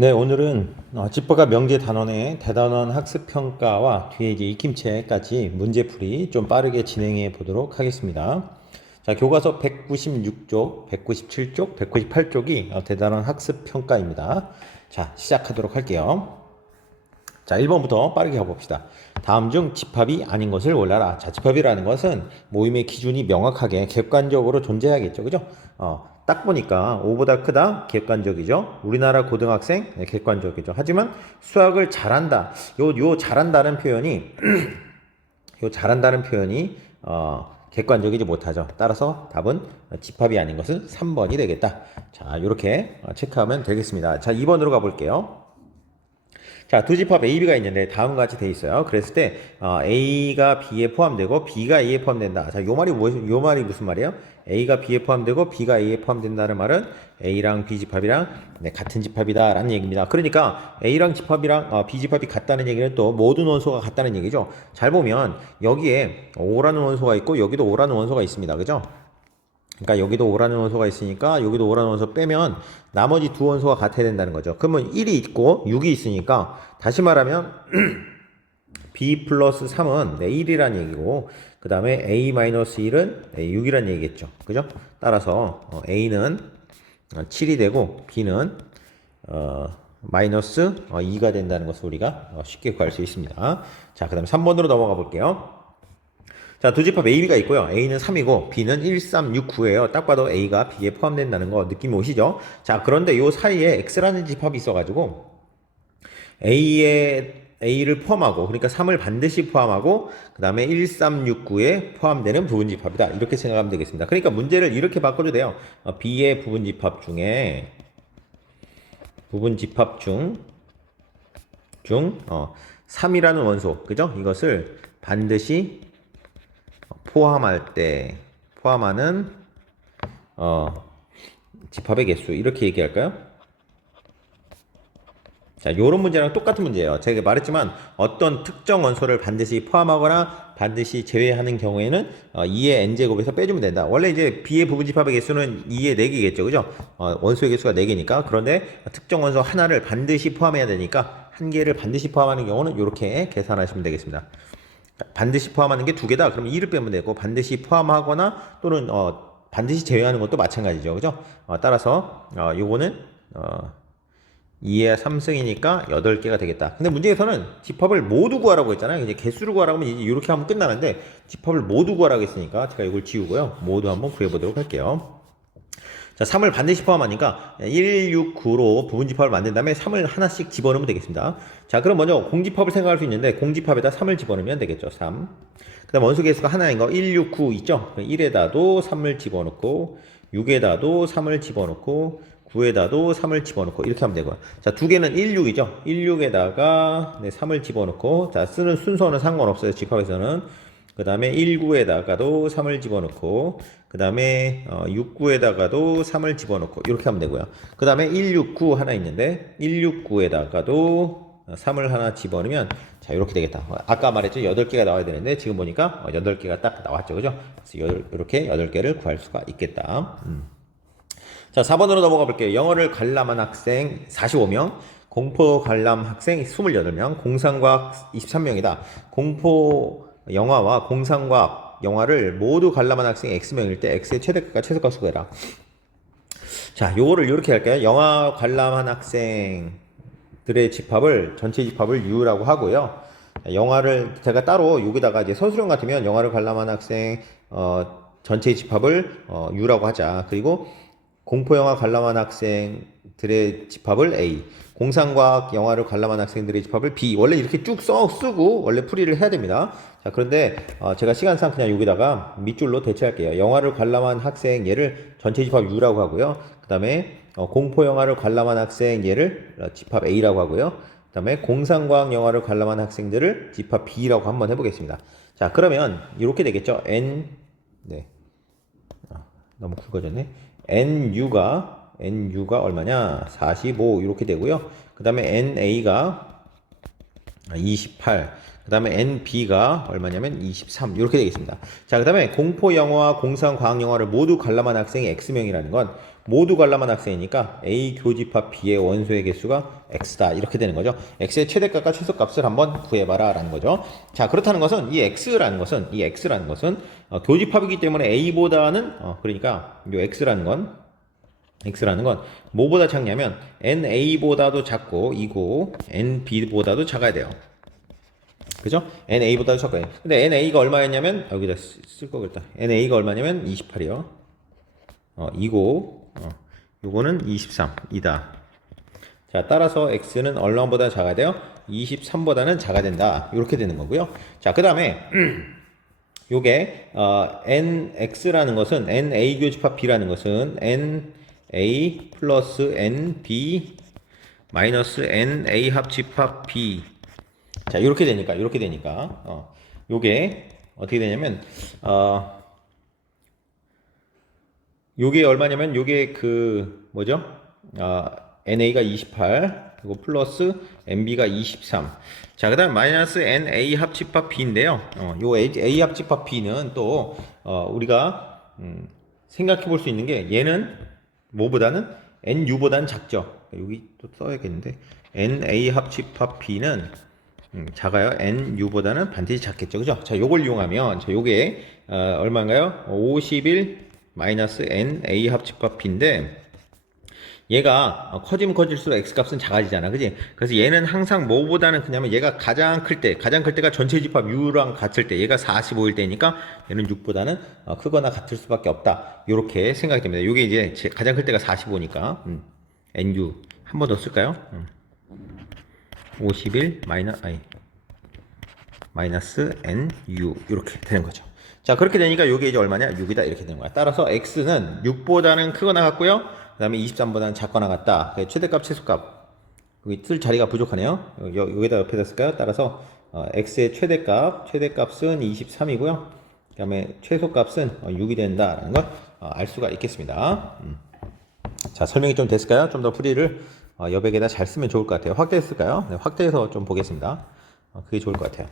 네, 오늘은 집어가 명제 단원의 대단원 학습평가와 뒤에 이제 익힘체까지 문제풀이 좀 빠르게 진행해 보도록 하겠습니다. 자, 교과서 196쪽, 197쪽, 198쪽이 대단원 학습평가입니다. 자, 시작하도록 할게요. 자, 1번부터 빠르게 가봅시다. 다음 중 집합이 아닌 것을 골라라. 자, 집합이라는 것은 모임의 기준이 명확하게 객관적으로 존재해야겠죠. 그죠? 딱 보니까 5보다 크다 객관적이죠. 우리나라 고등학생 네, 객관적이죠. 하지만 수학을 잘한다. 요 잘한다는 표현이 요 잘한다는 표현이 객관적이지 못하죠. 따라서 답은 집합이 아닌 것은 3번이 되겠다. 자, 이렇게 체크하면 되겠습니다. 자, 2번으로 가볼게요. 자, 두 집합 A, B가 있는데 다음과 같이 돼 있어요. 그랬을 때 A가 B에 포함되고 B가 A에 포함된다. 자, 요 말이 무슨 말이에요? A가 B에 포함되고 B가 A에 포함된다는 말은 A랑 B 집합이랑 네, 같은 집합이다라는 얘기입니다. 그러니까 A랑 집합이랑 B 집합이 같다는 얘기는 또 모든 원소가 같다는 얘기죠. 잘 보면 여기에 5라는 원소가 있고 여기도 5라는 원소가 있습니다. 그죠? 그러니까 여기도 5라는 원소가 있으니까 여기도 5라는 원소 빼면 나머지 두 원소가 같아야 된다는 거죠. 그러면 1이 있고 6이 있으니까 다시 말하면 B 플러스 3은 1이라는 얘기고 그 다음에 A-1은 6이라는 얘기겠죠. 그죠? 따라서 A는 7이 되고 B는 마이너스 2가 된다는 것을 우리가 쉽게 구할 수 있습니다. 자, 그 다음에 3번으로 넘어가 볼게요. 자, 두 집합 A, B가 있고요. A는 3이고 B는 1, 3, 6, 9예요. 딱 봐도 A가 B에 포함된다는 거 느낌이 오시죠? 자, 그런데 요 사이에 X라는 집합이 있어가지고 A를 포함하고 그러니까 3을 반드시 포함하고 그 다음에 1, 3, 6, 9에 포함되는 부분집합이다. 이렇게 생각하면 되겠습니다. 그러니까 문제를 이렇게 바꿔도 돼요. B의 부분집합 중에 부분집합 중 3이라는 원소, 그죠? 이것을 반드시 포함하는 집합의 개수 이렇게 얘기할까요? 자, 요런 문제랑 똑같은 문제예요. 제가 말했지만 어떤 특정 원소를 반드시 포함하거나 반드시 제외하는 경우에는 2의 n제곱에서 빼주면 된다. 원래 이제 B의 부분집합의 개수는 2의 4개겠죠. 그죠? 원소의 개수가 4개니까. 그런데 특정 원소 하나를 반드시 포함해야 되니까 한 개를 반드시 포함하는 경우는 이렇게 계산하시면 되겠습니다. 반드시 포함하는 게 2개다. 그럼 2를 빼면 되고 반드시 포함하거나 또는 반드시 제외하는 것도 마찬가지죠. 그죠? 따라서 요거는 2의 3승이니까 8개가 되겠다. 근데 문제에서는 집합을 모두 구하라고 했잖아요. 이제 개수를 구하라고 하면 이제 이렇게 하면 끝나는데 집합을 모두 구하라고 했으니까 제가 이걸 지우고요. 모두 한번 구해보도록 할게요. 자, 3을 반드시 포함하니까 1, 6, 9로 부분집합을 만든 다음에 3을 하나씩 집어넣으면 되겠습니다. 자, 그럼 먼저 공집합을 생각할 수 있는데 공집합에다 3을 집어넣으면 되겠죠. 3. 그 다음 원소 개수가 하나인 거 1, 6, 9 있죠? 1에다도 3을 집어넣고 6에다도 3을 집어넣고 9에다도 3을 집어넣고 이렇게 하면 되고요. 자, 두 개는 1, 6이죠? 1, 6에다가 3을 집어넣고 자, 쓰는 순서는 상관없어요. 집합에서는. 그 다음에 19에다가도 3을 집어넣고 그 다음에 69에다가도 3을 집어넣고 이렇게 하면 되고요. 그 다음에 169 하나 있는데 169에다가도 3을 하나 집어넣으면 자 이렇게 되겠다. 아까 말했죠. 8개가 나와야 되는데 지금 보니까 8개가 딱 나왔죠. 그죠? 그래서 이렇게 8개를 구할 수가 있겠다. 자, 4번으로 넘어가 볼게요. 영어를 관람한 학생 45명, 공포 관람 학생 28명, 공상과학 23명이다. 공포 영화와 공상과학 영화를 모두 관람한 학생이 X명일 때 X의 최대값과 최소값을 구해라. 자, 요거를 이렇게 할까요? 영화 관람한 학생들의 집합을, 전체 집합을 U라고 하고요. 영화를 제가 따로 여기다가 이제 서술형 같으면 영화를 관람한 학생, 전체 집합을 U라고 하자. 그리고 공포영화 관람한 학생들의 집합을 A, 공상과학 영화를 관람한 학생들의 집합을 B. 원래 이렇게 쭉 쓰고 원래 풀이를 해야 됩니다. 자, 그런데 제가 시간상 그냥 여기다가 밑줄로 대체할게요. 영화를 관람한 학생 얘를 전체 집합 U라고 하고요. 그 다음에 공포영화를 관람한 학생 얘를 집합 A라고 하고요. 그 다음에 공상과학 영화를 관람한 학생들을 집합 B라고 한번 해보겠습니다. 자, 그러면 이렇게 되겠죠. 너무 굵어졌네. NU가 얼마냐? 45 이렇게 되고요. 그 다음에 NA가 28. 그 다음에 NB가 얼마냐면 23. 이렇게 되겠습니다. 자, 그 다음에 공포 영화와 공상 과학 영화를 모두 관람한 학생이 X명이라는 건 모두 관람한 학생이니까 A 교집합 B의 원소의 개수가 X다. 이렇게 되는 거죠. X의 최대값과 최소값을 한번 구해봐라. 라는 거죠. 자, 그렇다는 것은 이 X라는 것은 교집합이기 때문에 A보다는 그러니까 이 X라는 건 뭐보다 작냐면 NA보다도 작고 이고 NB보다도 작아야 돼요. 그죠? NA보다도 작아요. 근데 NA가 얼마였냐면 여기다 쓸 거겠다. NA가 얼마냐면 28이요. 이고 요거는 23이다. 자, 따라서 X는 얼마보다 작아야 돼요? 23보다는 작아야 된다. 이렇게 되는 거고요. 자, 그 다음에 요게 NX라는 것은 NA 교집합 B라는 것은 NA 플러스 NB 마이너스 NA 합집합 B. 자, 이렇게 되니까 요게 어떻게 되냐면 요게 얼마냐면 요게 그 뭐죠? NA가 28 그리고 플러스 NB가 23. 자, 그다음 마이너스 NA 합집합 B인데요. 요 A 합집합 B는 또 우리가 생각해 볼 수 있는 게 얘는 뭐보다는 NU보다는 작죠. 여기 또 써야겠는데 NA 합집합 B는 작아요. NU보다는 반드시 작겠죠. 그죠? 자, 요걸 이용하면 자, 요게 얼마인가요? 51 마이너스 NA 합집합 B인데 얘가 커지면 커질수록 X값은 작아지잖아. 그지? 그래서 얘는 항상 뭐보다는 그냐면 얘가 가장 클 때가 전체 집합 U랑 같을 때 얘가 45일 때니까 얘는 6보다는 크거나 같을 수밖에 없다. 요렇게 생각이 됩니다. 요게 이제 가장 클 때가 45니까 NU 한 번 더 쓸까요? 51 마이너스 NU 이렇게 되는 거죠. 자, 그렇게 되니까 이게 이제 얼마냐? 6이다 이렇게 되는 거야. 따라서 X는 6보다는 크거나 같고요. 그 다음에 23보다는 작거나 같다. 최대값, 최소값. 여기 쓸 자리가 부족하네요. 여기다 옆에다 쓸까요? 따라서 X의 최대값은 23이고요. 그 다음에 최소값은 6이 된다라는 걸 알 수가 있겠습니다. 자, 설명이 좀 됐을까요? 좀 더 풀이를 여백에다 잘 쓰면 좋을 것 같아요. 확대했을까요? 네, 확대해서 좀 보겠습니다. 그게 좋을 것 같아요.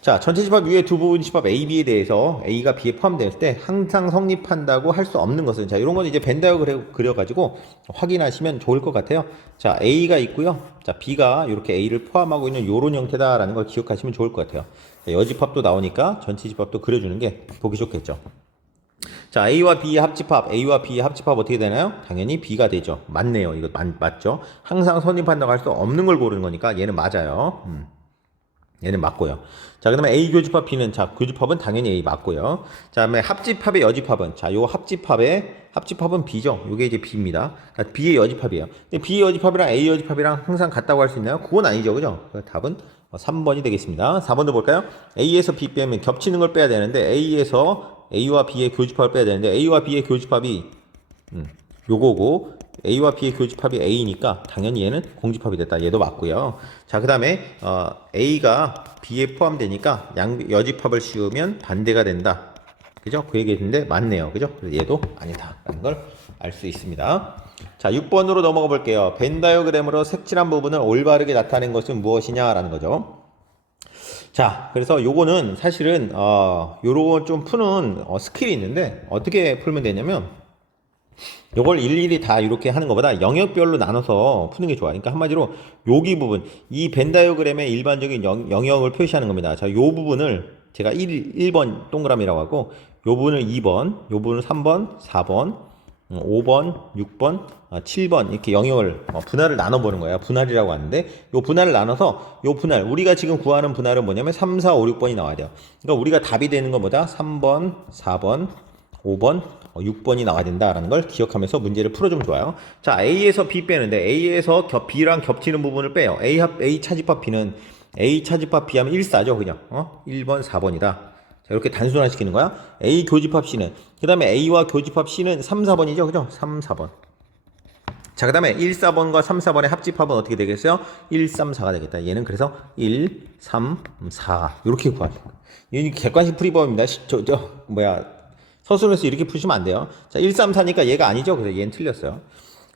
자, 전체 집합 위에 두 부분 집합 A, B에 대해서 A가 B에 포함될 때 항상 성립한다고 할 수 없는 것은 자, 이런 건 이제 벤 다이어그램 그려가지고 확인하시면 좋을 것 같아요. 자, A가 있고요. 자, B가 이렇게 A를 포함하고 있는 이런 형태다라는 걸 기억하시면 좋을 것 같아요. 자, 여집합도 나오니까 전체 집합도 그려주는 게 보기 좋겠죠. 자, A와 B의 합집합 어떻게 되나요? 당연히 B가 되죠. 맞네요. 이거 맞죠? 항상 성립한다고 할 수 없는 걸 고르는 거니까 얘는 맞아요. 얘는 맞고요. 자, 그 다음에 A 교집합 B는 자, 교집합은 당연히 A 맞고요. 자, 그다음에 합집합의 여집합은 자, 요 합집합은 B죠. 요게 이제 B입니다. 그러니까 B의 여집합이에요. 근데 B의 여집합이랑 A 여집합이랑 항상 같다고 할 수 있나요? 그건 아니죠. 그죠? 답은 3번이 되겠습니다. 4번도 볼까요? A에서 B 빼면 겹치는 걸 빼야 되는데 A와 B의 교집합을 빼야 되는데 A와 B의 교집합이 요거고 A와 B의 교집합이 A니까 당연히 얘는 공집합이 됐다. 얘도 맞고요. 자, 그 다음에 A가 B에 포함되니까 여집합을 씌우면 반대가 된다. 그죠? 그 얘기했는데 맞네요. 그죠? 그래서 얘도 아니다 라는 걸 알 수 있습니다. 자, 6번으로 넘어가 볼게요. 벤 다이어그램으로 색칠한 부분을 올바르게 나타낸 것은 무엇이냐 라는 거죠. 자, 그래서 요거는 사실은 요런 좀 푸는 스킬이 있는데 어떻게 풀면 되냐면 요걸 일일이 다 이렇게 하는 것보다 영역별로 나눠서 푸는 게 좋아요. 그러니까 한마디로 여기 부분, 이 벤 다이어그램의 일반적인 영역을 표시하는 겁니다. 자, 요 부분을 제가 1번 동그라미라고 하고 요 부분을 2번, 요 부분을 3번, 4번, 5번, 6번, 7번 이렇게 영역을 분할을 나눠보는 거예요. 분할이라고 하는데 요 분할을 나눠서 요 분할 우리가 지금 구하는 분할은 뭐냐면 3, 4, 5, 6번이 나와야 돼요. 그러니까 우리가 답이 되는 것보다 3번, 4번, 5번, 6번이 나와야 된다라는 걸 기억하면서 문제를 풀어주면 좋아요. 자, A에서 B 빼는데 A에서 B랑 겹치는 부분을 빼요. A 차집합 B는 A 차집합 B 하면 1사죠. 그냥 1번, 4번이다. 자, 이렇게 단순화시키는 거야. A 교집합 C는 그 다음에 A와 교집합 C는 3, 4번이죠. 그죠? 3, 4번. 자, 그 다음에 1, 4번과 3, 4번의 합집합은 어떻게 되겠어요? 1, 3, 4가 되겠다. 얘는 그래서 1, 3, 4 이렇게 구하는 거예요. 이게 객관식 풀이법입니다. 서술에서 이렇게 푸시면 안 돼요. 자, 1, 3, 4니까 얘가 아니죠. 그래서 얘는 틀렸어요.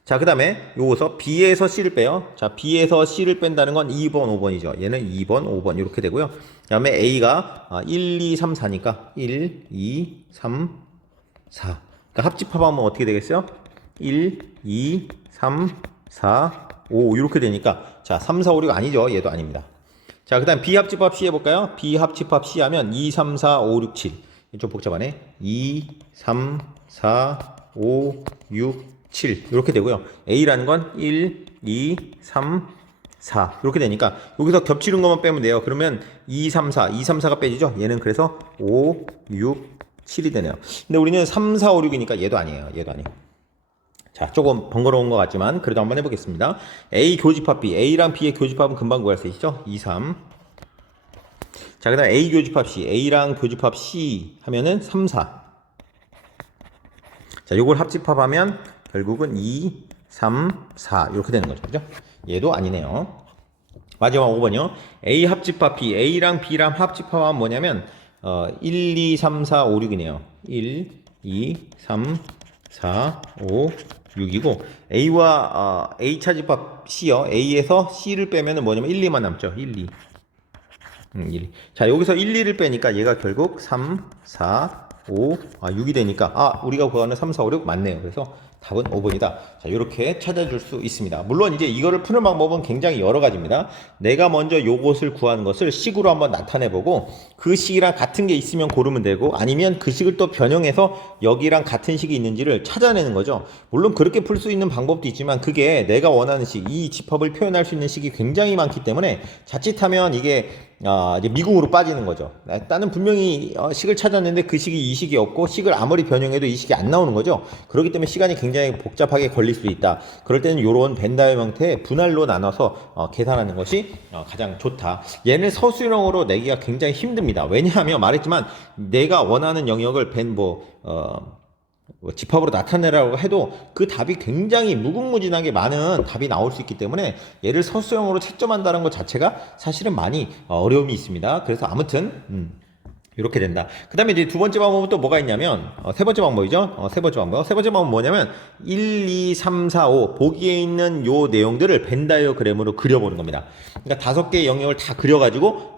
자, 그 다음에 요거서 B에서 C를 빼요. 자, B에서 C를 뺀다는 건 2번, 5번이죠. 얘는 2번, 5번 이렇게 되고요. 그 다음에 A가 1, 2, 3, 4니까 1, 2, 3, 4. 그러니까 합집합하면 어떻게 되겠어요? 1, 2, 3, 4, 5 이렇게 되니까 자, 3, 4, 5, 6 아니죠. 얘도 아닙니다. 자, 그 다음 B합집합 C 해볼까요? B합집합 C 하면 2, 3, 4, 5, 6, 7. 좀 복잡하네. 2, 3, 4, 5, 6, 7 이렇게 되고요. A라는 건 1, 2, 3, 4 이렇게 되니까 여기서 겹치는 것만 빼면 돼요. 그러면 2, 3, 4, 2, 3, 4가 빼지죠. 얘는 그래서 5, 6, 7이 되네요. 근데 우리는 3, 4, 5, 6이니까 얘도 아니에요. 얘도 아니에요. 자, 조금 번거로운 것 같지만 그래도 한번 해보겠습니다. A 교집합 B, A랑 B의 교집합은 금방 구할 수 있죠. 2, 3. 자, 그 다음에 A 교집합 C, A랑 교집합 C 하면은 3, 4. 자, 요걸 합집합하면 결국은 2, 3, 4 이렇게 되는 거죠. 그죠? 얘도 아니네요. 마지막 5번이요. A 합집합 B, A랑 B랑 합집합하면 뭐냐면 1, 2, 3, 4, 5, 6이네요. 1, 2, 3, 4, 5, 6이고 A와 A 차집합 C요. A에서 C를 빼면 뭐냐면 1, 2만 남죠. 1, 2. 1. 자, 여기서 1, 2를 빼니까 얘가 결국 3, 4, 5, 6이 되니까 우리가 구하는 3, 4, 5, 6 맞네요. 그래서 답은 5번이다. 자, 이렇게 찾아줄 수 있습니다. 물론 이제 이거를 푸는 방법은 굉장히 여러 가지입니다. 내가 먼저 요것을 구하는 것을 식으로 한번 나타내보고 그 식이랑 같은 게 있으면 고르면 되고 아니면 그 식을 또 변형해서 여기랑 같은 식이 있는지를 찾아내는 거죠. 물론 그렇게 풀 수 있는 방법도 있지만 그게 내가 원하는 식, 이 집합을 표현할 수 있는 식이 굉장히 많기 때문에 자칫하면 이게 이제 미궁으로 빠지는 거죠. 나는 분명히 식을 찾았는데 그 식이 이 식이 없고 식을 아무리 변형해도 이 식이 안 나오는 거죠. 그렇기 때문에 시간이 굉장히 복잡하게 걸릴 수 있다. 그럴 때는 이런 벤다이어 형태의 분할로 나눠서 계산하는 것이 가장 좋다. 얘는 서술형으로 내기가 굉장히 힘듭니다. 왜냐하면 말했지만 내가 원하는 영역을 집합으로 나타내라고 해도 그 답이 굉장히 무궁무진하게 많은 답이 나올 수 있기 때문에 얘를 서술형으로 채점한다는 것 자체가 사실은 많이 어려움이 있습니다. 그래서 아무튼 이렇게 된다. 그 다음에 이제 두 번째 방법은 또 뭐가 있냐면 세 번째 방법이죠. 세 번째 방법은 뭐냐면 1, 2, 3, 4, 5 보기에 있는 요 내용들을 벤다이어그램으로 그려보는 겁니다. 그러니까 5개의 영역을 다 그려가지고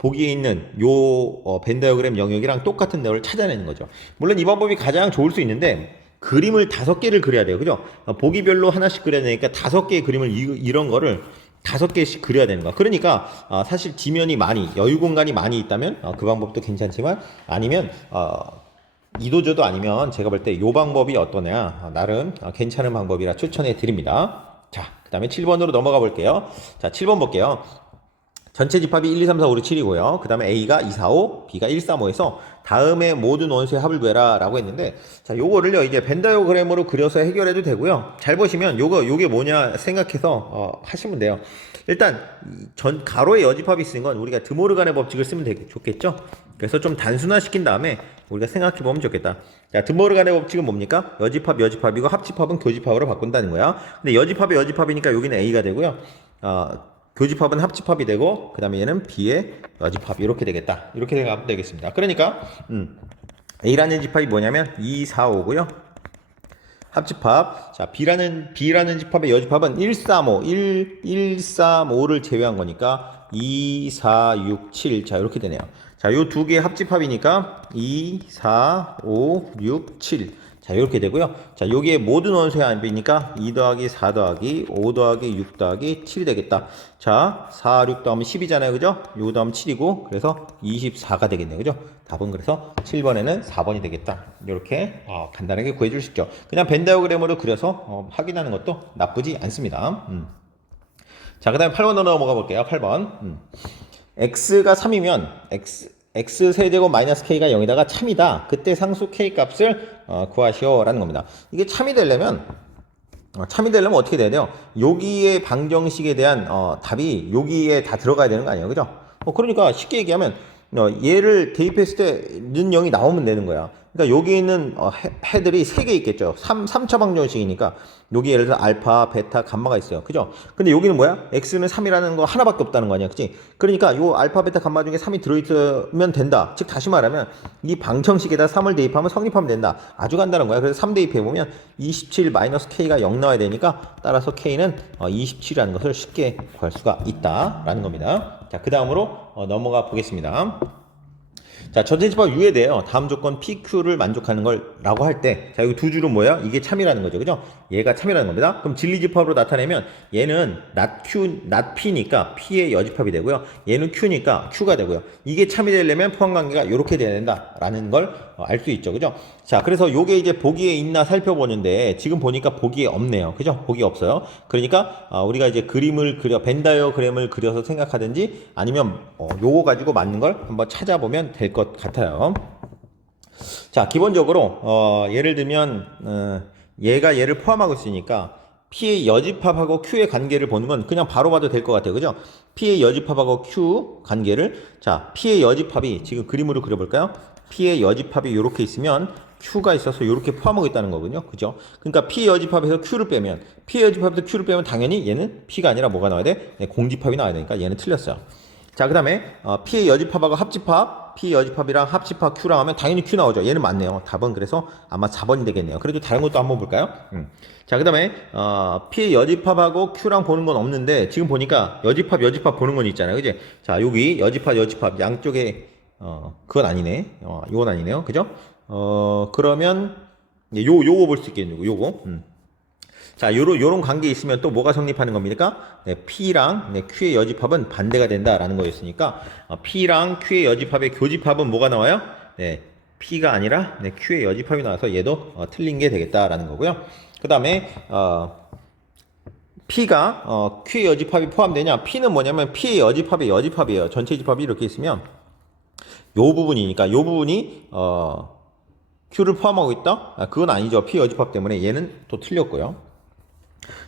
보기에 있는 요 벤다이어그램 영역이랑 똑같은 내용을 찾아내는 거죠. 물론 이 방법이 가장 좋을 수 있는데 그림을 5개를 그려야 돼요. 그죠? 보기별로 하나씩 그려야 되니까 5개의 그림을 이런 거를 5개씩 그려야 되는 거야. 그러니까 사실 지면이 많이 여유 공간이 많이 있다면 그 방법도 괜찮지만 아니면 이도저도 아니면 제가 볼 때 이 방법이 어떠냐 나름 괜찮은 방법이라 추천해 드립니다. 자, 그 다음에 7번으로 넘어가 볼게요. 자, 7번 볼게요. 전체 집합이 1, 2, 3, 4, 5, 6, 7이고요. 그 다음에 A가 2, 4, 5, B가 1, 3, 5에서 다음에 모든 원수의 합을 구해라 라고 했는데 자, 요거를요 이제 벤다이어그램으로 그려서 해결해도 되고요. 잘 보시면 요게 뭐냐 생각해서 하시면 돼요. 일단 전 가로의 여집합이 있는 건 우리가 드모르간의 법칙을 쓰면 좋겠죠. 그래서 좀 단순화시킨 다음에 우리가 생각해보면 좋겠다. 자, 드모르간의 법칙은 뭡니까? 여집합 여집합이고 합집합은 교집합으로 바꾼다는 거야. 근데 여집합의 여집합이니까 여기는 A가 되고요. 교집합은 합집합이 되고 그 다음에 얘는 B의 여집합 이렇게 되겠다. 이렇게 생각하면 되겠습니다. 그러니까 A라는 집합이 뭐냐면 2, 4, 5고요. 합집합. 자, B라는 집합의 여집합은 1, 3, 5. 1, 3, 5를 제외한 거니까 2, 4, 6, 7. 자, 이렇게 되네요. 자, 요 두 개의 합집합이니까 2, 4, 5, 6, 7. 자, 이렇게 되고요. 자, 여기에 모든 원소의 합이니까 2 더하기 4 더하기 5 더하기 6 더하기 7이 되겠다. 자, 4, 6 더하면 10이잖아요. 그죠? 6 더하면 7이고, 그래서 24가 되겠네요. 그죠? 답은 그래서 7번에는 4번이 되겠다. 이렇게 간단하게 구해줄 수 있죠. 그냥 벤다이어그램으로 그려서 확인하는 것도 나쁘지 않습니다. 자, 그 다음에 8번으로 넘어가 볼게요. 8번. x가 3이면 x 세제곱 마이너스 k가 0이다가 참이다. 그때 상수 k 값을 구하시오 라는 겁니다. 이게 참이 되려면 어떻게 돼야 돼요? 여기에 방정식에 대한 답이 여기에 다 들어가야 되는 거 아니에요? 그죠? 그러니까 쉽게 얘기하면 얘를 대입했을 때는 0이 나오면 되는 거야. 그러니까 여기 있는 해들이 3개 있겠죠. 3차 방정식이니까 여기 예를 들어 알파, 베타, 감마가 있어요. 그죠? 근데 여기는 뭐야? x는 3이라는 거 하나밖에 없다는 거 아니야. 그치? 그러니까 요 알파, 베타, 감마 중에 3이 들어있으면 된다. 즉 다시 말하면 이 방정식에다 3을 대입하면 성립하면 된다. 아주 간단한 거야. 그래서 3 대입해보면 27-k가 0 나와야 되니까 따라서 k는 27이라는 것을 쉽게 구할 수가 있다라는 겁니다. 자, 그 다음으로 넘어가 보겠습니다. 자, 전체집합 U에 대해요. 다음 조건 PQ를 만족하는 걸 라고 할 때, 자, 여기 두 줄은 뭐야? 이게 참이라는 거죠. 그죠? 얘가 참이라는 겁니다. 그럼 진리집합으로 나타내면 얘는 not P니까 P의 여집합이 되고요. 얘는 Q니까 Q가 되고요. 이게 참이 되려면 포함관계가 이렇게 돼야 된다라는 걸 알 수 있죠. 그죠? 자, 그래서 요게 이제 보기에 있나 살펴보는데 지금 보니까 보기에 없네요. 그죠? 보기에 없어요. 그러니까 우리가 이제 벤 다이어그램을 그려서 생각하든지 아니면 요거 가지고 맞는 걸 한번 찾아보면 될 것 같아요. 자, 기본적으로 예를 들면 얘가 얘를 포함하고 있으니까 P의 여집합하고 Q의 관계를 보는 건 그냥 바로 봐도 될 것 같아요. 그죠? P의 여집합하고 Q 관계를, 자, P의 여집합이 지금 그림으로 그려볼까요? P의 여집합이 이렇게 있으면 Q가 있어서 이렇게 포함하고 있다는 거군요. 그죠? 그러니까 P의 여집합에서 Q를 빼면, P의 여집합에서 Q를 빼면 당연히 얘는 P가 아니라 뭐가 나와야 돼? 네, 공집합이 나와야 되니까 얘는 틀렸어요. 자, 그 다음에 P의 여집합하고 합집합, P의 여집합이랑 합집합 Q랑 하면 당연히 Q 나오죠. 얘는 맞네요. 답은 그래서 아마 4번이 되겠네요. 그래도 다른 것도 한번 볼까요? 자, 그 다음에 P의 여집합하고 Q랑 보는 건 없는데 지금 보니까 여집합 보는 건 있잖아요. 그지? 자, 여기 여집합 양쪽에 그건 아니네. 이건 아니네요. 그죠? 그러면 요거 볼 수 있겠네요. 요거. 자, 요런 관계 있으면 또 뭐가 성립하는 겁니까? 네, P랑 Q의 여집합은 반대가 된다라는 거였으니까 P랑 Q의 여집합의 교집합은 뭐가 나와요? 네, P가 아니라 Q의 여집합이 나와서 얘도 틀린 게 되겠다라는 거고요. 그 다음에 P가 Q의 여집합이 포함되냐? P는 뭐냐면 P의 여집합의 여집합이에요. 전체 집합이 이렇게 있으면 요 부분이니까 요 부분이 Q를 포함하고 있다? 그건 아니죠. P 여집합 때문에 얘는 또 틀렸고요.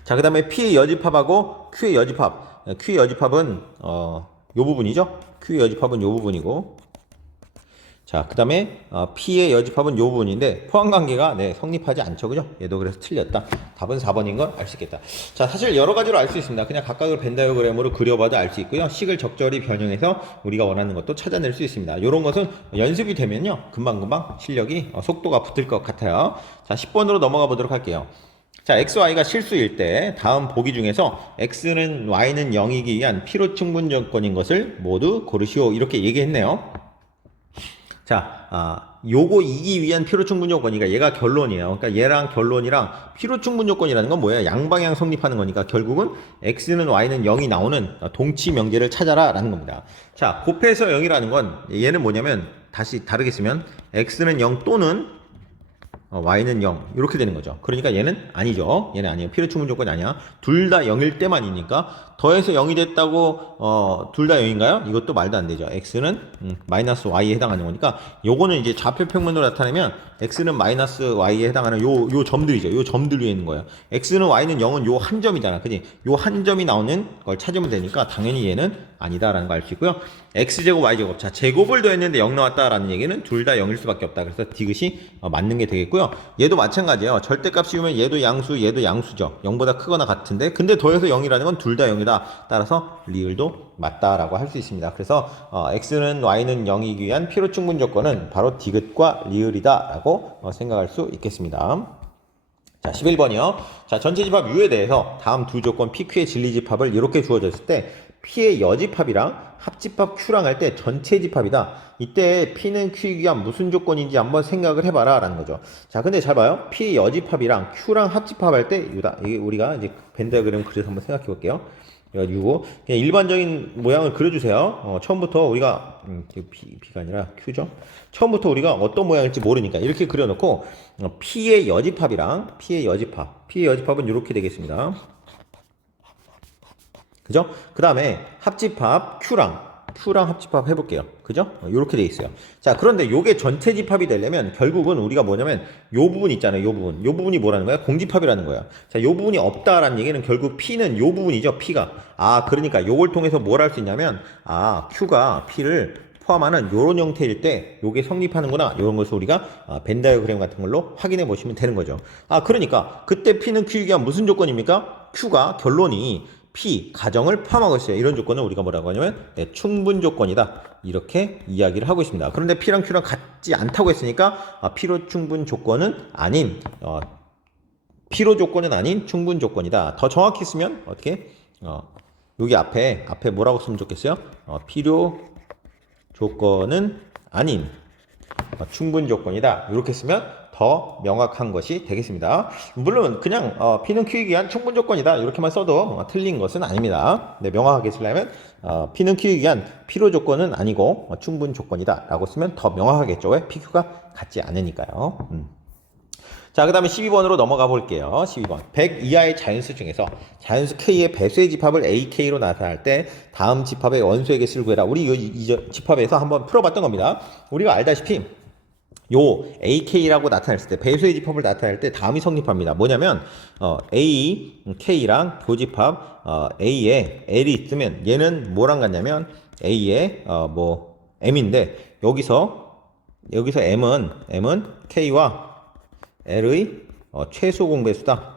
자, 그 다음에 P의 여집합하고 Q의 여집합. Q의 여집합은 요 부분이죠. Q의 여집합은 요 부분이고, 자, 그 다음에 P의 여집합은 요 부분인데 포함관계가 성립하지 않죠. 그죠? 얘도 그래서 틀렸다. 답은 4번인 걸 알 수 있겠다. 자, 사실 여러 가지로 알 수 있습니다. 그냥 각각을 벤 다이어그램으로 그려봐도 알 수 있고요. 식을 적절히 변형해서 우리가 원하는 것도 찾아낼 수 있습니다. 이런 것은 연습이 되면요, 금방금방 실력이 속도가 붙을 것 같아요. 자, 10번으로 넘어가 보도록 할게요. 자, x, y가 실수일 때 다음 보기 중에서 x는 y는 0이기 위한 필요 충분 조건인 것을 모두 고르시오. 이렇게 얘기했네요. 자, 요거 이기 위한 필요 충분 조건이니까 얘가 결론이에요. 그러니까 얘랑 결론이랑 필요 충분 조건이라는 건 뭐예요? 양방향 성립하는 거니까 결국은 x는 y는 0이 나오는 동치 명제를 찾아라 라는 겁니다. 자, 곱해서 0이라는 건 얘는 뭐냐면 다시 다르게 쓰면 x는 0 또는 y는 0 이렇게 되는 거죠. 그러니까 얘는 아니죠. 얘는 아니에요. 필요 충분 조건이 아니야. 둘 다 0일 때만이니까 더해서 0이 됐다고 둘 다 0인가요? 이것도 말도 안 되죠. x는 마이너스 y에 해당하는 거니까 요거는 이제 좌표 평면으로 나타내면 x는 마이너스 y에 해당하는 요 점들이죠. 요 점들 위에 있는 거예요. x는 y는 0은 요 한 점이잖아. 그지? 요 한 점이 나오는 걸 찾으면 되니까 당연히 얘는 아니다라는 거 알 수 있고요. x제곱 y제곱. 자, 제곱을 더했는데 0 나왔다라는 얘기는 둘 다 0일 수밖에 없다. 그래서 디귿이 맞는 게 되겠고요. 얘도 마찬가지예요. 절대값 씌우면 얘도 양수, 얘도 양수죠. 0보다 크거나 같은데 근데 더해서 0이라는 건 둘 다 0이다. 따라서 리을도 맞다라고 할 수 있습니다. 그래서 x는 y는 0이기 위한 필요 충분 조건은 바로 디귿과 리을이다라고 생각할 수 있겠습니다. 자, 11번이요. 자, 전체 집합 U에 대해서 다음 두 조건 PQ의 진리 집합을 이렇게 주어졌을 때 P의 여집합이랑 합집합 Q랑 할 때 전체 집합이다. 이때 P는 Q이기 위한 무슨 조건인지 한번 생각을 해봐라 라는 거죠. 자, 근데 잘 봐요. P의 여집합이랑 Q랑 합집합 할 때 이거다. 이게 우리가 이제 벤 다이어그램 그려서 한번 생각해 볼게요. 그래가지고 그냥 일반적인 모양을 그려주세요. 처음부터 우리가 B가 아니라 Q죠. 처음부터 우리가 어떤 모양일지 모르니까 이렇게 그려놓고 P의 여집합이랑 P의 여집합은 이렇게 되겠습니다. 그죠? 그 다음에 합집합 Q랑 합집합 해볼게요. 그죠? 이렇게 돼 있어요. 자, 그런데 요게 전체 집합이 되려면 결국은 우리가 뭐냐면 요 부분 있잖아요. 요 부분이 뭐라는 거야? 공집합이라는 거야. 자, 요 부분이 없다라는 얘기는 결국 P는 요 부분이죠. P가. 그러니까 요걸 통해서 뭘 할 수 있냐면 Q가 P를 포함하는 이런 형태일 때 요게 성립하는구나, 이런 것을 우리가 벤 다이어그램 같은 걸로 확인해 보시면 되는 거죠. 그러니까 그때 P는 Q이기 위한 무슨 조건입니까? Q가 결론이 P 가정을 포함하고 있어요. 이런 조건을 우리가 뭐라고 하냐면 충분 조건이다, 이렇게 이야기를 하고 있습니다. 그런데 P랑 Q랑 같지 않다고 했으니까 P로 충분 조건은 아닌 P로 조건은 아닌 충분 조건이다. 더 정확히 쓰면 어떻게 여기 앞에 뭐라고 쓰면 좋겠어요? 필요 조건은 아닌 충분 조건이다, 이렇게 쓰면 더 명확한 것이 되겠습니다. 물론 그냥 P는 Q이기 위한 충분 조건이다, 이렇게만 써도 틀린 것은 아닙니다. 네, 명확하게 쓰려면 P는 Q이기 위한 필요 조건은 아니고 충분 조건이다 라고 쓰면 더 명확하겠죠. 왜? PQ가 같지 않으니까요. 자, 그 다음에 12번으로 넘어가 볼게요. 12번. 100 이하의 자연수 중에서 자연수 K의 배수의 집합을 AK로 나타낼 때 다음 집합의 원소의 개수를 구해라. 우리 이 집합에서 한번 풀어봤던 겁니다. 우리가 알다시피 요 AK라고 나타냈을 때, 배수의 집합을 나타낼 때 다음이 성립합니다. 뭐냐면 A, K랑 교집합 A에 L이 있으면 얘는 뭐랑 같냐면 A에 M인데 여기서 M은 K와 L의 최소 공배수다.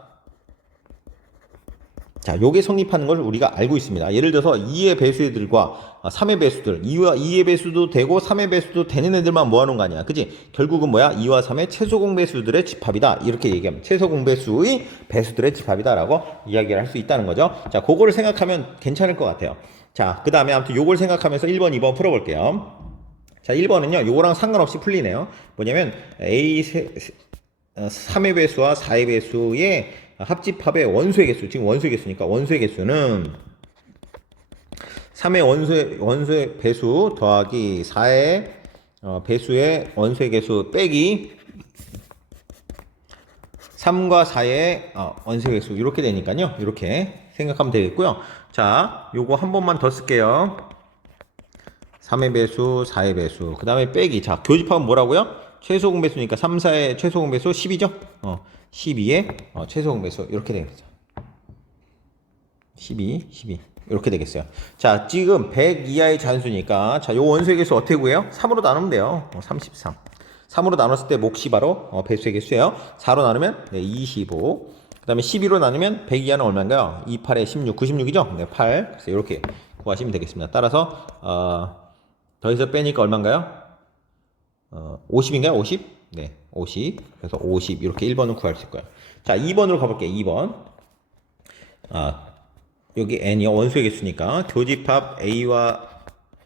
자, 요게 성립하는 걸 우리가 알고 있습니다. 예를 들어서 2의 배수들과 3의 배수들, 2의 배수도 되고 3의 배수도 되는 애들만 모아놓은 거 아니야, 그지? 결국은 뭐야? 2와 3의 최소 공배수들의 집합이다, 이렇게 얘기하면 최소 공배수의 배수들의 집합이다 라고 이야기를 할 수 있다는 거죠. 자, 그거를 생각하면 괜찮을 것 같아요. 자, 그 다음에 아무튼 요걸 생각하면서 1번, 2번 풀어볼게요. 자, 1번은요 요거랑 상관없이 풀리네요. 뭐냐면 3의 배수와 4의 배수의 합집합의 원소의 개수, 지금 원소의 개수니까 원소의 개수는 3의 원소의 배수 더하기 4의 배수의 원소의 개수 빼기 3과 4의 원소의 개수, 이렇게 되니까요. 이렇게 생각하면 되겠고요. 자, 요거 한 번만 더 쓸게요. 3의 배수, 4의 배수, 그 다음에 빼기. 자, 교집합은 뭐라고요? 최소 공배수니까 3, 4의 최소 공배수 10이죠? 12의 최소 공배수, 이렇게 되겠죠. 12 이렇게 되겠어요. 자, 지금 100 이하의 자연수니까 자, 요 원소의 개수 어떻게 구해요? 3으로 나누면 돼요. 33. 3으로 나눴을 때 몫이 바로 배수의 개수예요. 4로 나누면 25. 그 다음에 12로 나누면 100 이하는 얼마인가요? 2, 8에 16, 96이죠? 네, 8. 그래서 이렇게 구하시면 되겠습니다. 따라서 더해서 빼니까 얼마인가요? 50인가요? 50? 네, 50. 그래서 50. 이렇게 1번은 구할 수 있고요. 자, 2번으로 가볼게요. 2번. 여기 n이 원소의 개수니까 교집합 A와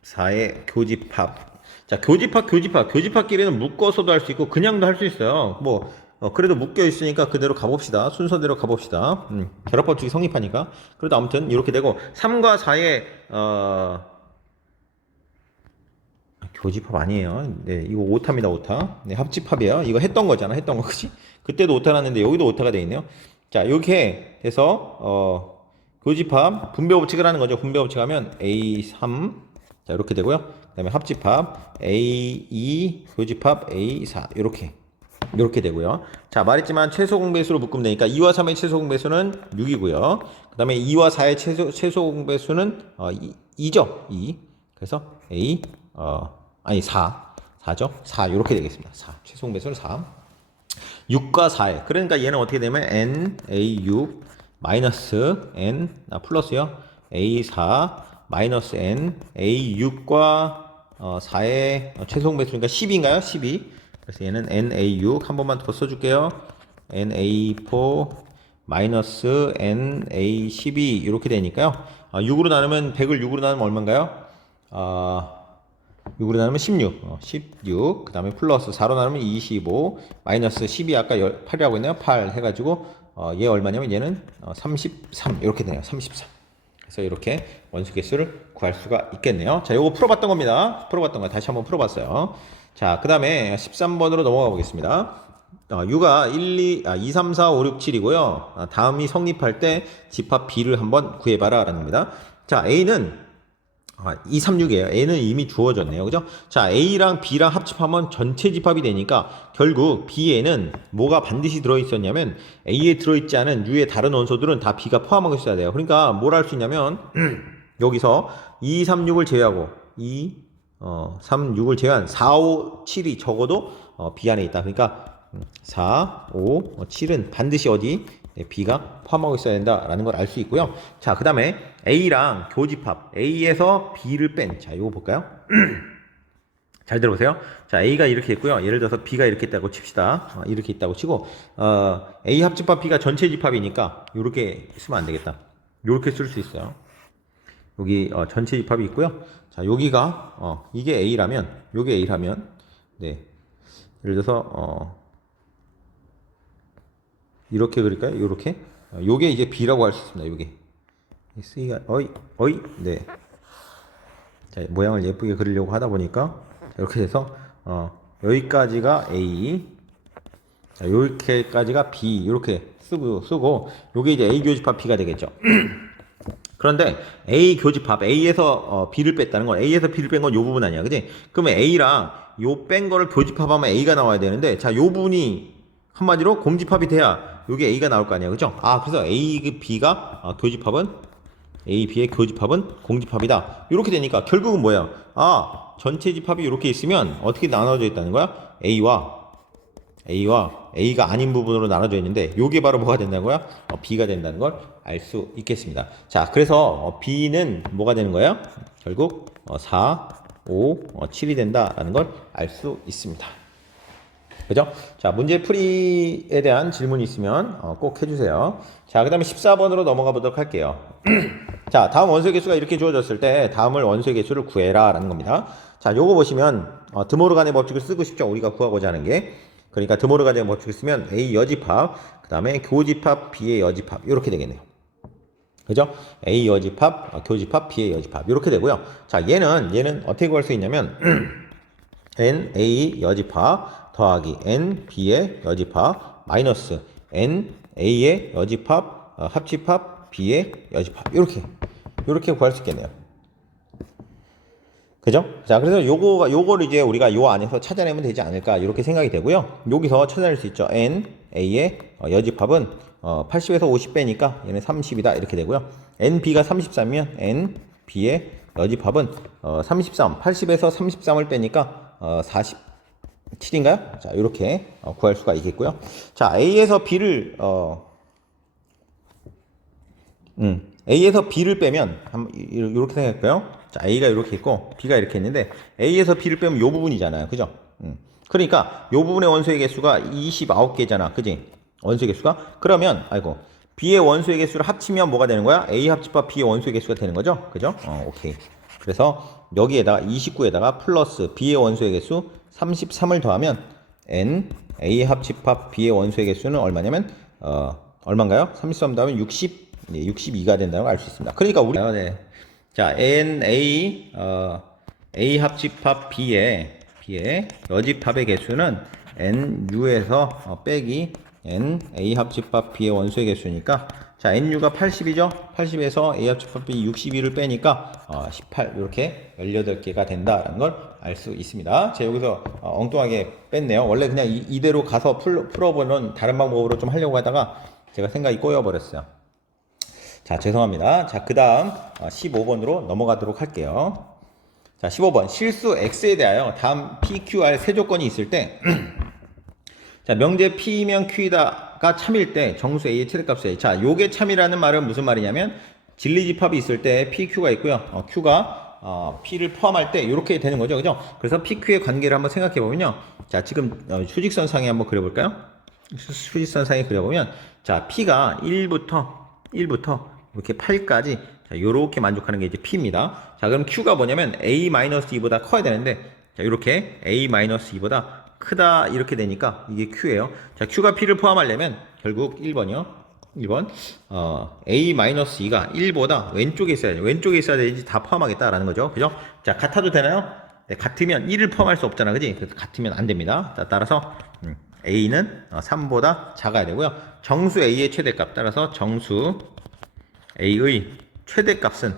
4의 교집합. 자, 교집합끼리는 묶어서도 할 수 있고 그냥도 할 수 있어요. 그래도 묶여 있으니까 그대로 가봅시다. 순서대로 가봅시다. 결합법칙이 성립하니까. 그래도 아무튼 이렇게 되고 3과 4의 교집합 아니에요. 네, 이거 오타입니다, 오타. 네, 합집합이에요. 이거 했던 거잖아, 했던 거, 그치? 그때도 오타 났는데 여기도 오타가 되어 있네요. 자, 이렇게 해서 교집합 분배 법칙을 하는 거죠. 분배 법칙 하면 A3, 자, 이렇게 되고요. 그 다음에 합집합 A2, 교집합 A4, 이렇게 되고요. 자, 말했지만 최소 공배수로 묶으면 되니까 2와 3의 최소 공배수는 6이고요. 그 다음에 2와 4의 최소 공배수는 2죠. 2. 그래서 A 4죠. 4 이렇게 되겠습니다. 4. 최소 공배수는 4. 6과 4에. 그러니까 얘는 어떻게 되면 N A6 마이너스 N 플러스요. A4 마이너스 N A6과 4의 최소 공배수니까 10인가요? 12. 그래서 얘는 NA6 한 번만 더 써줄게요. NA4 마이너스 NA12 이렇게 되니까요. 6으로 나누면 100을 6으로 나누면 얼마인가요? 6으로 나누면 16. 16. 그 다음에 플러스 4로 나누면 25. 마이너스 12 아까 8이라고 했나요? 8 해가지고 얘 얼마냐면 얘는 33 이렇게 되네요. 33. 그래서 이렇게 원소 개수를 구할 수가 있겠네요. 자, 요거 풀어봤던 겁니다. 풀어봤던 거 다시 한번 풀어봤어요. 자, 그 다음에 13번으로 넘어가 보겠습니다. U가 2, 3, 4, 5, 6, 7이고요. 다음이 성립할 때 집합 B를 한번 구해봐라 라는 겁니다. 자, A는 2, 3, 6이에요. A는 이미 주어졌네요. 그죠? 자, A랑 B랑 합집하면 전체 집합이 되니까 결국 B에는 뭐가 반드시 들어있었냐면 A에 들어있지 않은 U의 다른 원소들은 다 B가 포함하고 있어야 돼요. 그러니까 뭘 할 수 있냐면 여기서 2, 3, 6을 제외하고 2, 3, 6을 제외한 4, 5, 7이 적어도 B 안에 있다. 그러니까 4, 5, 7은 반드시 어디 B가 포함하고 있어야 된다라는 걸 알 수 있고요. 자, 그 다음에 A랑 교집합 A에서 B를 뺀, 자, 이거 볼까요? 잘 들어보세요. 자, A가 이렇게 있고요. 예를 들어서 B가 이렇게 있다고 칩시다. 이렇게 있다고 치고 A 합집합 B가 전체 집합이니까 이렇게 쓰면 안 되겠다. 이렇게 쓸 수 있어요. 여기 전체 집합이 있고요. 자, 여기가 이게 A라면, 요게 A라면, 네, 예를 들어서 이렇게 그릴까요? 이렇게 요게 이제 B라고 할 수 있습니다. 요게 C가 네. 자, 모양을 예쁘게 그리려고 하다 보니까 이렇게 돼서 여기까지가 A, 자, 여기까지가 B 이렇게 쓰고 요게 이제 A 교집합 B가 되겠죠. 그런데 A 교집합 A에서 B를 뺐다는 건 A에서 B를 뺀 건 요 부분 아니야, 그지? 그러면 A랑 요 뺀 거를 교집합하면 A가 나와야 되는데, 자, 요 부분이 한마디로 공집합이 돼야 요게 A가 나올 거 아니야, 그죠? 그래서 A, B가 교집합은 A, B의 교집합은 공집합이다. 이렇게 되니까 결국은 뭐야? 전체 집합이 이렇게 있으면 어떻게 나눠져 있다는 거야? A와 A가 아닌 부분으로 나눠져 있는데 요게 바로 뭐가 된다는 거야? B가 된다는 걸 알 수 있겠습니다. 자, 그래서 B는 뭐가 되는 거예요? 결국 4, 5, 7이 된다라는 걸 알 수 있습니다. 그죠? 자, 문제 풀이에 대한 질문이 있으면 꼭 해주세요. 자, 그 다음에 14번으로 넘어가 보도록 할게요. 자, 다음 원소의 개수가 이렇게 주어졌을 때 다음을 원소의 개수를 구해라 라는 겁니다. 자, 요거 보시면 드모르간의 법칙을 쓰고 싶죠. 우리가 구하고자 하는 게. 그러니까 드모르간의 법칙을 쓰면 A 여집합, 그 다음에 교집합, B의 여집합 이렇게 되겠네요. 그죠? A 여집합, 교집합, B의 여집합 이렇게 되고요. 자, 얘는 어떻게 구할 수 있냐면 N A 여집합 더하기 N B의 여집합 마이너스 N A의 여집합 합집합 B의 여집합 이렇게 구할 수 있겠네요. 그죠? 자, 그래서 요거를 이제 우리가 요 안에서 찾아내면 되지 않을까 이렇게 생각이 되고요. 여기서 찾아낼 수 있죠. N A의 여집합은 80에서 50 빼니까 얘는 30이다 이렇게 되고요. N B가 33이면 N B의 여집합은 33, 80에서 33을 빼니까 47인가요? 자, 이렇게 구할 수가 있겠고요. 자, A에서 B를 A에서 B를 빼면 이렇게 생각할까요? 자, A가 이렇게 있고 B가 이렇게 있는데 A에서 B를 빼면 요 부분이잖아요. 그죠? 그러니까 요 부분의 원소의 개수가 29개잖아. 그지? 원소의 개수가? 그러면 B의 원소의 개수를 합치면 뭐가 되는 거야? A 합집합 B의 원소의 개수가 되는 거죠? 그죠? 오케이. 그래서 여기에다가 29에다가 플러스 B의 원소의 개수 33을 더하면 N A 합집합 B의 원소의 개수는 얼마냐면 얼마인가요? 33 더하면 62가 된다는 걸 알 수 있습니다. 그러니까 우리 자, N A A 합집합 B의 여집합의 개수는 N U에서 빼기 N A 합집합 B의 원소의 개수니까 자, NU가 80이죠? 80에서 A 합집합 B 62를 빼니까 18 이렇게 18개가 된다라는 걸 알 수 있습니다. 제가 여기서 엉뚱하게 뺐네요. 원래 그냥 이대로 가서 풀어보는 다른 방법으로 좀 하려고 하다가 제가 생각이 꼬여버렸어요. 자, 죄송합니다. 자, 그 다음 15번으로 넘어가도록 할게요. 자, 15번 실수 X에 대하여 다음 PQR 세 조건이 있을 때 자, 명제 P면 Q이다가 참일 때 정수 A의 최대값 A. 자, 요게 참이라는 말은 무슨 말이냐면 진리집합이 있을 때 PQ가 있고요. Q가 P를 포함할 때 이렇게 되는 거죠. 그죠? 그래서 PQ의 관계를 한번 생각해 보면요. 자, 지금 수직선상에 한번 그려볼까요? 수직선상에 그려보면 자, P가 1부터 이렇게 8까지 자, 요렇게 만족하는 게 이제 P입니다. 자, 그럼 Q가 뭐냐면 A-2보다 커야 되는데 자, 이렇게 A-2보다 크다 이렇게 되니까 이게 Q예요. 자, Q가 P를 포함하려면 결국 1번이요. 1번 A-2가 1보다 왼쪽에 있어야 돼요. 왼쪽에 있어야 되지 다 포함하겠다라는 거죠. 그죠? 자, 같아도 되나요? 네, 같으면 1을 포함할 수 없잖아. 그지? 그래서 같으면 안 됩니다. 자, 따라서 A는 3보다 작아야 되고요. 정수 A의 최대값 따라서 정수 A의 최대값은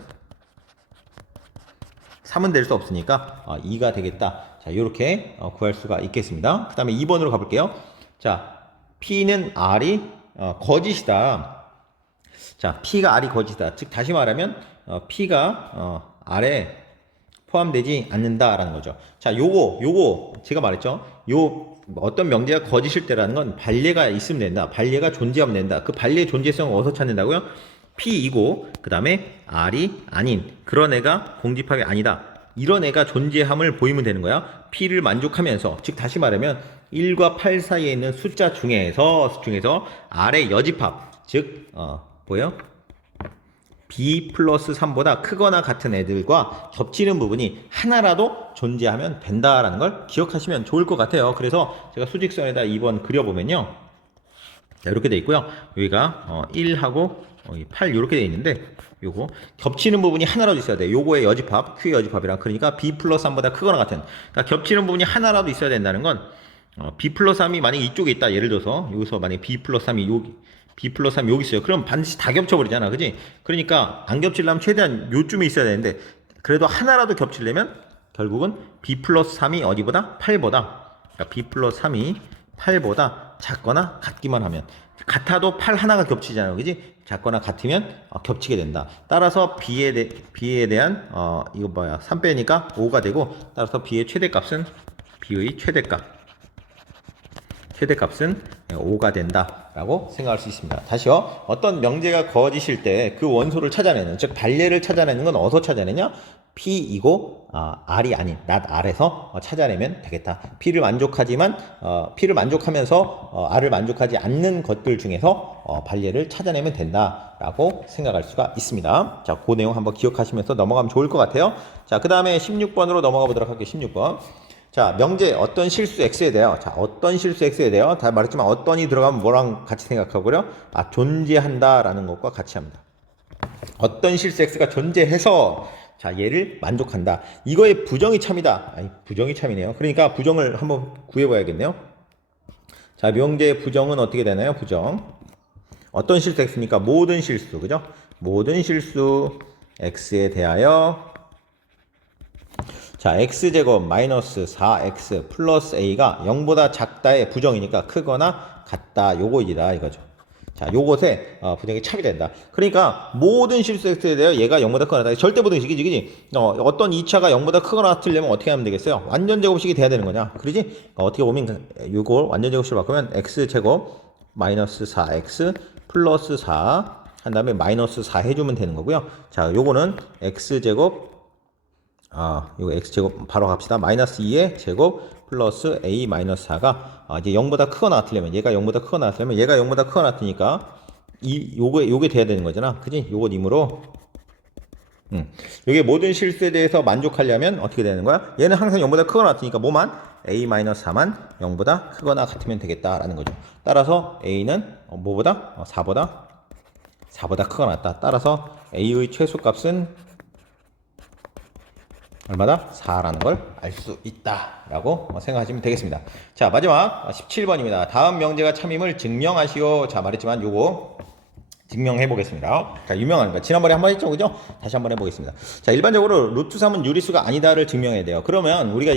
3은 될 수 없으니까 2가 되겠다. 자, 이렇게 구할 수가 있겠습니다. 그 다음에 2번으로 가볼게요. 자, P는 R이 거짓이다. 자, P가 R이 거짓이다. 즉 다시 말하면 P가 R에 포함되지 않는다라는 거죠. 자, 요거 제가 말했죠. 요 어떤 명제가 거짓일 때라는 건 반례가 있으면 된다. 반례가 존재하면 된다. 그 반례의 존재성을 어디서 찾는다고요? P이고 그 다음에 R이 아닌 그런 애가 공집합이 아니다. 이런 애가 존재함을 보이면 되는 거야. P를 만족하면서, 즉 다시 말하면 1과 8 사이에 있는 숫자 중에서 R의 여집합, 즉 뭐예요? B 플러스 3보다 크거나 같은 애들과 겹치는 부분이 하나라도 존재하면 된다라는 걸 기억하시면 좋을 것 같아요. 그래서 제가 수직선에다 2번 그려보면요. 자, 이렇게 돼 있고요. 여기가 1하고 8 이렇게 돼 있는데 요거 겹치는 부분이 하나라도 있어야 돼. 요거의 여집합, Q의 여집합이랑, 그러니까 B 플러스 3보다 크거나 같은, 그러니까 겹치는 부분이 하나라도 있어야 된다는 건 B 플러스 3이 만약에 이쪽에 있다. 예를 들어서 여기서 만약에 B 플러스 3이 여기, B 플러스 3이 여기 있어요. 그럼 반드시 다 겹쳐버리잖아. 그지? 그러니까 안 겹치려면 최대한 요쯤에 있어야 되는데, 그래도 하나라도 겹치려면 결국은 B 플러스 3이 어디보다? 8보다. 그러니까 B 플러스 3이 8보다 작거나 같기만 하면, 같아도 8 하나가 겹치잖아요. 그지? 작거나 같으면 겹치게 된다. 따라서 B에 대한 이거 뭐야, 3 빼니까 5가 되고, 따라서 B의 최대값은, B의 최대값은 5가 된다라고 생각할 수 있습니다. 다시요. 어떤 명제가 거짓일 때 그 원소를 찾아내는, 즉 반례를 찾아내는 건 어디서 찾아내냐? P이고 R이 아닌 not R에서 찾아내면 되겠다. P를 만족하지만 P를 만족하면서 R을 만족하지 않는 것들 중에서 반례를 찾아내면 된다라고 생각할 수가 있습니다. 자, 그 내용 한번 기억하시면서 넘어가면 좋을 것 같아요. 자, 그 다음에 16번으로 넘어가 보도록 할게요. 16번. 자, 명제 어떤 실수 x에 대하여, 자, 어떤 실수 x에 대하여, 다 말했지만 어떤이 들어가면 뭐랑 같이 생각하고요? 존재한다라는 것과 같이 합니다. 어떤 실수 x가 존재해서, 자, 얘를 만족한다. 이거의 부정이 참이다. 아니, 부정이 참이네요. 그러니까 부정을 한번 구해봐야겠네요. 자, 명제의 부정은 어떻게 되나요? 부정. 어떤 실수 x입니까? 모든 실수, 그죠? 모든 실수 x에 대하여, 자, x제곱 마이너스 4x 플러스 a가 0보다 작다의 부정이니까 크거나 같다, 요거이다 이거죠. 자, 요것에 부정이 참이 된다. 그러니까 모든 실수 x에 대해 얘가 0보다 크거나 같다. 절대 부등식이지, 그지? 어떤 2차가 0보다 크거나 같으려면 어떻게 하면 되겠어요? 완전 제곱식이 돼야 되는 거냐, 그러지? 어떻게 보면 요걸 완전 제곱식으로 바꾸면 x제곱 마이너스 4x 플러스 4 한 다음에 마이너스 4 해주면 되는 거고요. 자, 요거는 x제곱, 이거 x제곱 바로 갑시다. 마이너스 2의 제곱 플러스 a 마이너스 4가 이제 0보다 크거나 같으려면, 얘가 0보다 크거나 같으려면, 얘가 0보다 크거나 같으니까 요게 돼야 되는 거잖아. 그지? 요거님으로 요게 모든 실수에 대해서 만족하려면 어떻게 되는 거야? 얘는 항상 0보다 크거나 같으니까 뭐만? a 마이너스 4만 0보다 크거나 같으면 되겠다라는 거죠. 따라서 a는 뭐보다? 4보다 크거나 같다. 따라서 a의 최소값은 얼마다? 4라는 걸 알 수 있다라고 생각하시면 되겠습니다. 자, 마지막 17번입니다. 다음 명제가 참임을 증명하시오. 자, 말했지만 요거 증명해 보겠습니다. 자, 유명한 거 지난번에 한번 했죠, 그죠? 다시 한번 해보겠습니다. 자, 일반적으로 루트 3은 유리수가 아니다를 증명해야 돼요. 그러면 우리가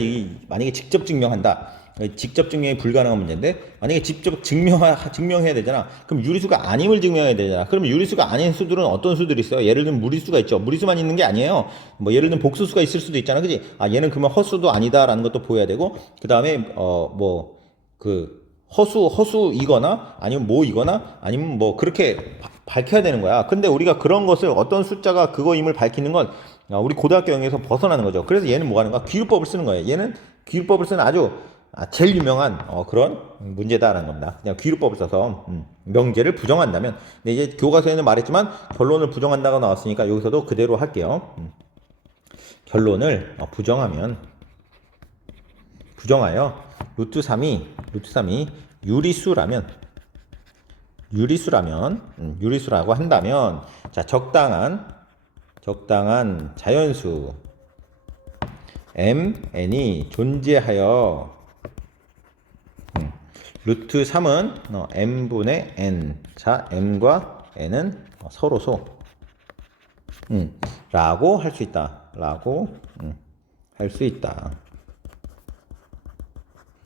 만약에 직접 증명한다, 직접 증명이 불가능한 문제인데, 만약에 직접 증명해야 되잖아. 그럼 유리수가 아님을 증명해야 되잖아. 그러면 유리수가 아닌 수들은 어떤 수들이 있어요? 예를 들면 무리수가 있죠. 무리수만 있는 게 아니에요. 뭐 예를 들면 복수수가 있을 수도 있잖아, 그지? 얘는 그러면 허수도 아니다라는 것도 보여야 되고, 그 다음에 허수이거나 아니면 뭐이거나 아니면 뭐 그렇게 밝혀야 되는 거야. 근데 우리가 그런 것을, 어떤 숫자가 그거임을 밝히는 건 우리 고등학교 영역에서 벗어나는 거죠. 그래서 얘는 뭐 하는 거야? 귀율법을 쓰는 거예요. 얘는 귀율법을 쓰는 아주 제일 유명한 그런 문제다라는 겁니다. 그냥 귀율법을 써서 명제를 부정한다면, 근데 이제 교과서에는 말했지만 결론을 부정한다고 나왔으니까 여기서도 그대로 할게요. 결론을 부정하여 루트 3이 유리수라고 한다면, 자, 적당한 자연수 mn이 존재하여, 루트 3은 m분의 n, 자, m과 n은 서로소 라고 할 수 있다.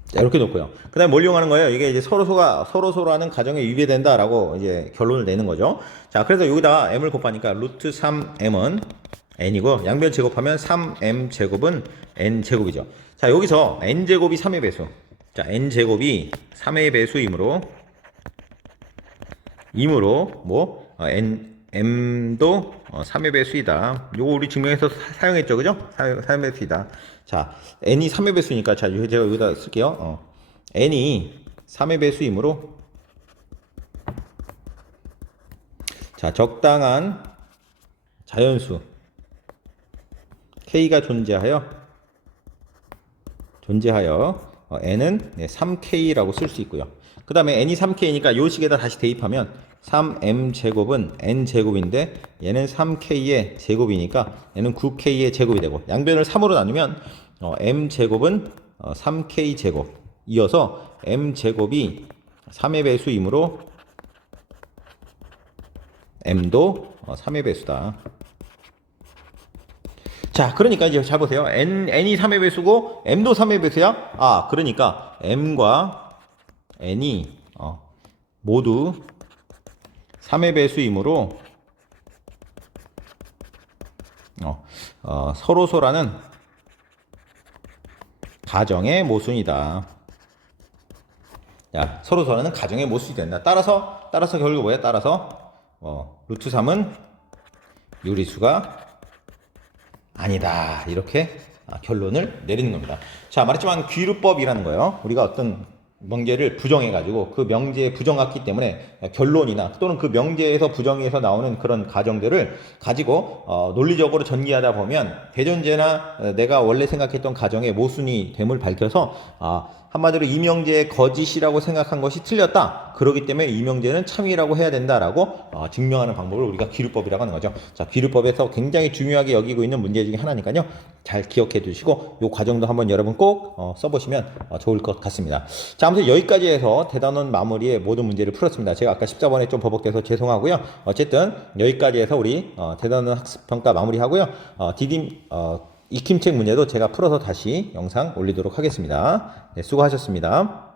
자, 이렇게 놓고요. 그 다음에 뭘 이용하는 거예요? 이게 이제 서로소라는 가정에 위배된다라고 이제 결론을 내는 거죠. 자, 그래서 여기다 m을 곱하니까 루트 3m은 n이고 양변 제곱하면 3m 제곱은 n 제곱이죠. 자, 여기서 n 제곱이 3의 배수. 자, n 제곱이 3의 배수이므로 m도 3의 배수이다. 요거 우리 증명해서 사용했죠, 그죠? 3의 배수이다. 자, n이 3의 배수니까 자, 제가 여기다 쓸게요. n이 3의 배수이므로 자, 적당한 자연수 k가 존재하여 n은 3k라고 쓸 수 있고요. 그 다음에 n이 3k니까 요 식에다 다시 대입하면 3m 제곱은 n 제곱인데 얘는 3k의 제곱이니까 얘는 9k의 제곱이 되고 양변을 3으로 나누면 m 제곱은 3k 제곱 이어서 m 제곱이 3의 배수이므로 m도 3의 배수다. 자, 그러니까 이제 잘 보세요. n이 3의 배수고 m도 3의 배수야. 아, 그러니까 m과 n이 모두 3의 배수이므로 서로소라는 가정의 모순이다. 야, 서로소라는 가정의 모순이 된다. 따라서 결국 뭐야? 따라서 루트 3은 유리수가 아니다. 이렇게 결론을 내리는 겁니다. 자, 말했지만 귀루법이라는 거예요. 우리가 어떤 명제를 부정해가지고 그 명제에 부정했기 때문에 결론이나 또는 그 명제에서 부정해서 나오는 그런 가정들을 가지고 논리적으로 전개하다 보면 대전제나 내가 원래 생각했던 가정의 모순이 됨을 밝혀서 한마디로 이 명제의 거짓이라고 생각한 것이 틀렸다. 그렇기 때문에 이 명제는 참이라고 해야 된다라고 증명하는 방법을 우리가 귀루법이라고 하는 거죠. 자, 귀루법에서 굉장히 중요하게 여기고 있는 문제 중에 하나니까요. 잘 기억해 두시고 이 과정도 한번 여러분 꼭 써보시면 좋을 것 같습니다. 자, 아무튼 여기까지 해서 대단원 마무리의 모든 문제를 풀었습니다. 제가 아까 14번에 좀 버벅대서 죄송하고요. 어쨌든 여기까지 해서 우리 대단원 학습평가 마무리하고요. 익힘책 문제도 제가 풀어서 다시 영상 올리도록 하겠습니다. 네, 수고하셨습니다.